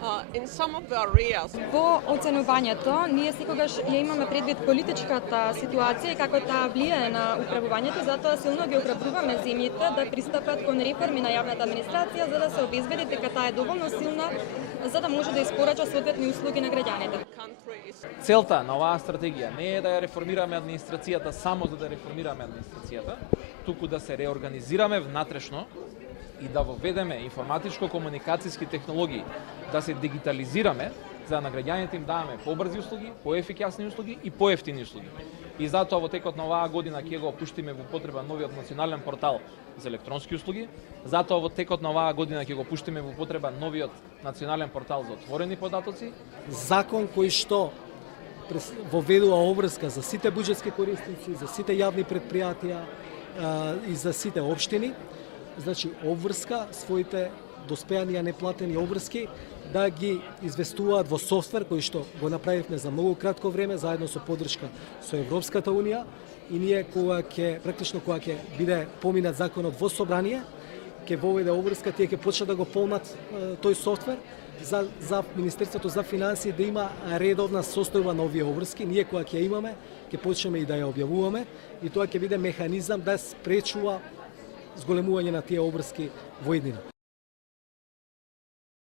In some of the areas. Во оценувањето, ние секогаш ја имаме предвид политичката ситуација и како таа влијае на управувањето, затоа силно ги охрабруваме земјите да пристапат кон реформи на јавната администрација за да се обезбеди дека таа е доволно силна за да може да испорача соодветни услуги на граѓаните. Целта на оваа стратегија не е да ја реформираме администрацијата само за да реформираме администрацијата, туку да се реорганизираме внатрешно и да воведеме информатичко-комуникацијски технологии, да се дигитализираме, за да на граѓаните им даваме побрзи услуги, поефикасни услуги и поевтини услуги. И затоа во текот на оваа година ќе го пуштиме во употреба новиот национален портал за електронски услуги, затоа во текот на оваа година ќе го пуштиме во употреба новиот национален портал за отворени податоци. Закон кој што воведува обврска за сите буџетски корисници, за сите јавни предпријатија и за сите општини, значи обврска своите доспеани неплатени обврски да ги известуваат во софтвер кој што го направивме за многу кратко време заедно со поддршка со Европската унија и ние кога ќе биде поминат законот во собрание, ќе воведе обврска, тие ќе почнат да го полнат тој софтвер за Министерството за финансии да има редовна состојба на овие обврски. Ние кога ќе имаме, ќе почнеме и да ја објавуваме и тоа ќе биде механизам да спречува зголемување на тие обврски во иднина.